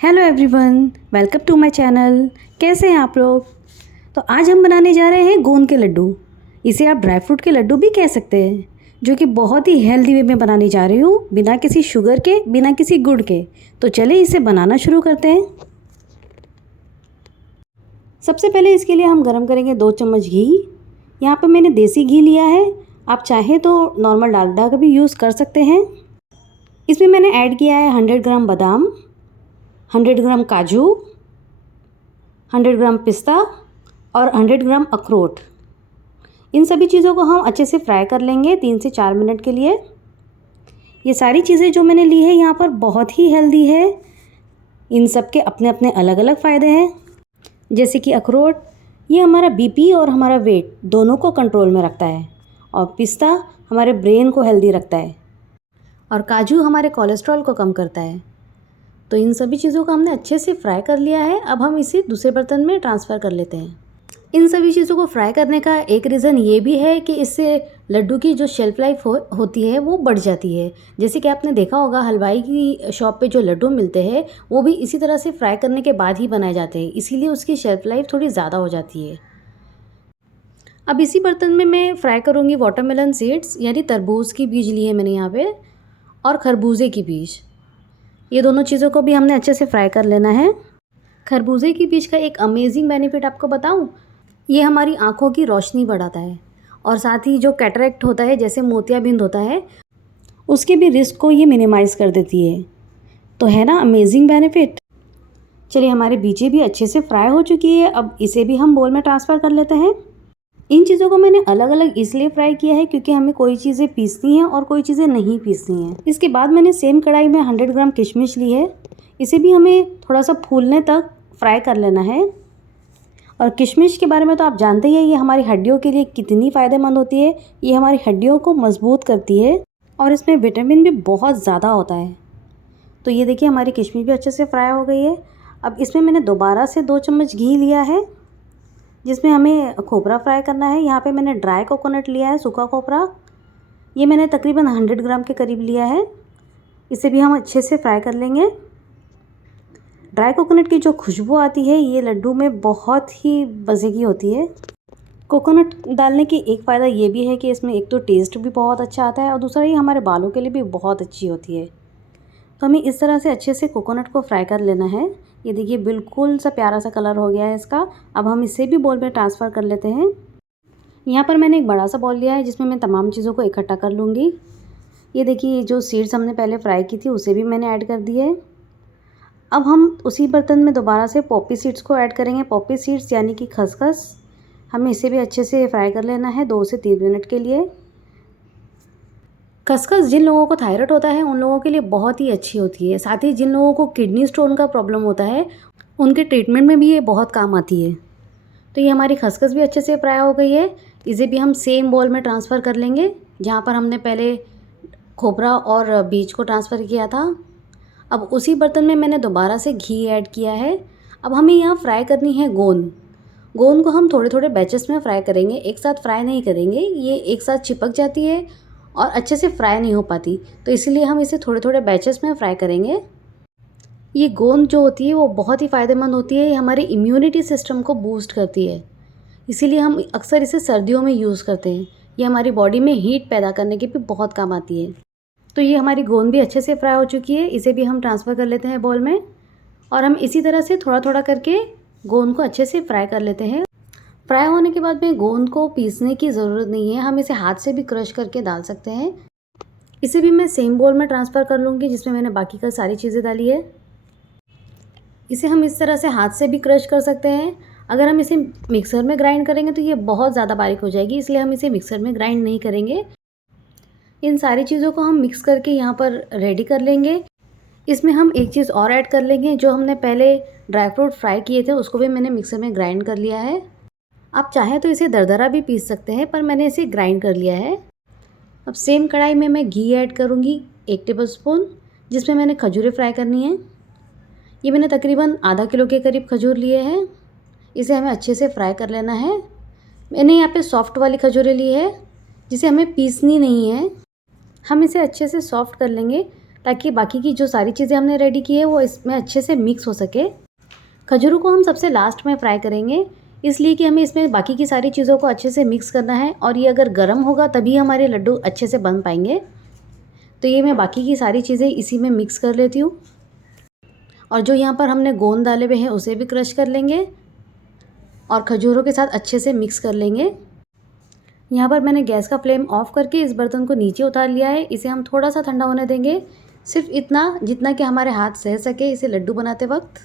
Hello everyone, welcome to my channel. कैसे हैं आप लोग। तो आज हम बनाने जा रहे हैं गोंद के लड्डू। इसे आप ड्राई फ्रूट के लड्डू भी कह सकते हैं, जो कि बहुत ही हेल्दी वे में बनाने जा रही हूँ, बिना किसी शुगर के, बिना किसी गुड़ के। तो चलिए इसे बनाना शुरू करते हैं। सबसे पहले इसके लिए हम गरम करेंगे 2 चम्मच घी। यहाँ पर मैंने देसी घी लिया है, आप चाहें तो नॉर्मल डालडा का भी यूज़ कर सकते हैं। इसमें मैंने ऐड किया है 100 ग्राम बादाम, 100 ग्राम काजू, 100 ग्राम पिस्ता और 100 ग्राम अखरोट। इन सभी चीज़ों को हम अच्छे से फ्राई कर लेंगे 3 से 4 मिनट के लिए। ये सारी चीज़ें जो मैंने ली है यहाँ पर बहुत ही हेल्दी है। इन सब के अपने अपने अलग अलग फ़ायदे हैं। जैसे कि अखरोट, ये हमारा बीपी और हमारा वेट दोनों को कंट्रोल में रखता है, और पिस्ता हमारे ब्रेन को हेल्दी रखता है, और काजू हमारे कोलेस्ट्रॉल को कम करता है। तो इन सभी चीज़ों को हमने अच्छे से फ्राई कर लिया है। अब हम इसे दूसरे बर्तन में ट्रांसफ़र कर लेते हैं। इन सभी चीज़ों को फ्राई करने का एक रीज़न ये भी है कि इससे लड्डू की जो शेल्फ़ लाइफ होती है वो बढ़ जाती है। जैसे कि आपने देखा होगा, हलवाई की शॉप पे जो लड्डू मिलते हैं वो भी इसी तरह से फ्राई करने के बाद ही बनाए जाते हैं, इसीलिए उसकी शेल्फ़ लाइफ थोड़ी ज़्यादा हो जाती है। अब इसी बर्तन में मैं फ्राई करूँगी वाटरमेलन सीड्स, यानी तरबूज की बीज ली है मैंने यहाँ पे, और खरबूजे की बीज। ये दोनों चीज़ों को भी हमने अच्छे से फ्राई कर लेना है। खरबूजे की बीज का एक अमेजिंग बेनिफिट आपको बताऊं, ये हमारी आँखों की रोशनी बढ़ाता है, और साथ ही जो कैटरेक्ट होता है, जैसे मोतियाबिंद होता है, उसके भी रिस्क को ये मिनिमाइज़ कर देती है। तो है ना अमेजिंग बेनिफिट। चलिए, हमारी बीजें भी अच्छे से फ्राई हो चुकी है। अब इसे भी हम बोल में ट्रांसफ़र कर लेते हैं। इन चीज़ों को मैंने अलग अलग इसलिए फ्राई किया है क्योंकि हमें कोई चीज़ें पीसनी हैं और कोई चीज़ें नहीं पीसनी हैं। इसके बाद मैंने सेम कढ़ाई में 100 ग्राम किशमिश ली है। इसे भी हमें थोड़ा सा फूलने तक फ्राई कर लेना है। और किशमिश के बारे में तो आप जानते ही हैं, ये हमारी हड्डियों के लिए कितनी फ़ायदेमंद होती है। ये हमारी हड्डियों को मजबूत करती है, और इसमें विटामिन भी बहुत ज़्यादा होता है। तो ये देखिए, हमारी किशमिश भी अच्छे से फ्राई हो गई है। अब इसमें मैंने दोबारा से 2 चम्मच घी लिया है, जिसमें हमें खोपरा फ्राई करना है। यहाँ पे मैंने ड्राई कोकोनट लिया है, सूखा खोपरा। ये मैंने तकरीबन 100 ग्राम के करीब लिया है। इसे भी हम अच्छे से फ्राई कर लेंगे। ड्राई कोकोनट की जो खुशबू आती है, ये लड्डू में बहुत ही मज़े की होती है। कोकोनट डालने की एक फ़ायदा ये भी है कि इसमें एक तो टेस्ट भी बहुत अच्छा आता है, और दूसरा ये हमारे बालों के लिए भी बहुत अच्छी होती है। तो हमें इस तरह से अच्छे से कोकोनट को फ्राई कर लेना है। ये देखिए, बिल्कुल सा प्यारा सा कलर हो गया है इसका। अब हम इसे भी बोल में ट्रांसफ़र कर लेते हैं। यहाँ पर मैंने एक बड़ा सा बॉल लिया है, जिसमें मैं तमाम चीज़ों को इकट्ठा कर लूँगी। ये देखिए, जो सीड्स हमने पहले फ्राई की थी उसे भी मैंने ऐड कर दी है। अब हम उसी बर्तन में दोबारा से पॉपी सीड्स को ऐड करेंगे। पॉपी सीड्स यानी कि खसखस, हमें इसे भी अच्छे से फ्राई कर लेना है 2 से 3 मिनट के लिए। खसखस जिन लोगों को थायराइड होता है उन लोगों के लिए बहुत ही अच्छी होती है। साथ ही जिन लोगों को किडनी स्टोन का प्रॉब्लम होता है, उनके ट्रीटमेंट में भी ये बहुत काम आती है। तो ये हमारी खसखस भी अच्छे से फ्राई हो गई है। इसे भी हम सेम बॉल में ट्रांसफ़र कर लेंगे, जहाँ पर हमने पहले खोपरा और बीज को ट्रांसफ़र किया था। अब उसी बर्तन में मैंने दोबारा से घी ऐड किया है। अब हमें यहाँ फ्राई करनी है गोंद। गोंद को हम थोड़े थोड़े बैचेस में फ्राई करेंगे, एक साथ फ्राई नहीं करेंगे। ये एक साथ चिपक जाती है और अच्छे से फ्राई नहीं हो पाती, तो इसीलिए हम इसे थोड़े थोड़े बैचेस में फ्राई करेंगे। ये गोंद जो होती है वो बहुत ही फ़ायदेमंद होती है। ये हमारे इम्यूनिटी सिस्टम को बूस्ट करती है, इसीलिए हम अक्सर इसे सर्दियों में यूज़ करते हैं। ये हमारी बॉडी में हीट पैदा करने के भी बहुत काम आती है। तो ये हमारी गोंद भी अच्छे से फ्राई हो चुकी है। इसे भी हम ट्रांसफ़र कर लेते हैं बाउल में, और हम इसी तरह से थोड़ा थोड़ा करके गोंद को अच्छे से फ्राई कर लेते हैं। फ्राई होने के बाद में गोंद को पीसने की ज़रूरत नहीं है, हम इसे हाथ से भी क्रश करके डाल सकते हैं। इसे भी मैं सेम बाउल में ट्रांसफ़र कर लूँगी, जिसमें मैंने बाकी का सारी चीज़ें डाली है। इसे हम इस तरह से हाथ से भी क्रश कर सकते हैं। अगर हम इसे मिक्सर में ग्राइंड करेंगे तो ये बहुत ज़्यादा बारीक हो जाएगी, इसलिए हम इसे मिक्सर में ग्राइंड नहीं करेंगे। इन सारी चीज़ों को हम मिक्स करके यहाँ पर रेडी कर लेंगे। इसमें हम एक चीज़ और ऐड कर लेंगे, जो हमने पहले ड्राई फ्रूट फ्राई किए थे उसको भी मैंने मिक्सर में ग्राइंड कर लिया है। आप चाहें तो इसे दरदरा भी पीस सकते हैं, पर मैंने इसे ग्राइंड कर लिया है। अब सेम कढ़ाई में मैं घी ऐड करूँगी 1 टेबलस्पून, जिसमें मैंने खजूरें फ्राई करनी है। ये मैंने तकरीबन आधा किलो के करीब खजूर लिए हैं। इसे हमें अच्छे से फ्राई कर लेना है। मैंने यहाँ पे सॉफ्ट वाली खजूरें ली है, जिसे हमें पीसनी नहीं है। हम इसे अच्छे से सॉफ्ट कर लेंगे। ताकि बाकी की जो सारी चीज़ें हमने रेडी की है वो इसमें अच्छे से मिक्स हो सके। खजूरों को हम सबसे लास्ट में फ्राई करेंगे, इसलिए कि हमें इसमें बाकी की सारी चीज़ों को अच्छे से मिक्स करना है और ये अगर गर्म होगा तभी हमारे लड्डू अच्छे से बन पाएंगे। तो ये मैं बाकी की सारी चीज़ें इसी में मिक्स कर लेती हूँ और जो यहाँ पर हमने गोंद डाले हुए हैं उसे भी क्रश कर लेंगे और खजूरों के साथ अच्छे से मिक्स कर लेंगे। यहाँ पर मैंने गैस का फ्लेम ऑफ करके इस बर्तन को नीचे उतार लिया है। इसे हम थोड़ा सा ठंडा होने देंगे, सिर्फ इतना जितना कि हमारे हाथ सह सके इसे लड्डू बनाते वक्त।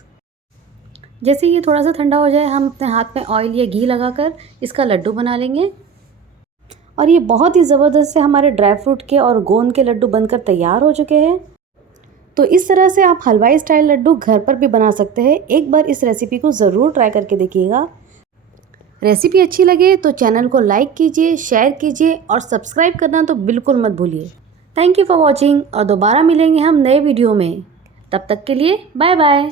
जैसे ये थोड़ा सा ठंडा हो जाए हम अपने हाथ में ऑयल या घी लगाकर इसका लड्डू बना लेंगे और ये बहुत ही ज़बरदस्त से हमारे ड्राई फ्रूट के और गोंद के लड्डू बनकर तैयार हो चुके हैं। तो इस तरह से आप हलवाई स्टाइल लड्डू घर पर भी बना सकते हैं। एक बार इस रेसिपी को ज़रूर ट्राई करके देखिएगा। रेसिपी अच्छी लगे तो चैनल को लाइक कीजिए, शेयर कीजिए और सब्सक्राइब करना तो बिल्कुल मत भूलिए। थैंक यू फॉर वॉचिंग और दोबारा मिलेंगे हम नए वीडियो में। तब तक के लिए बाय बाय।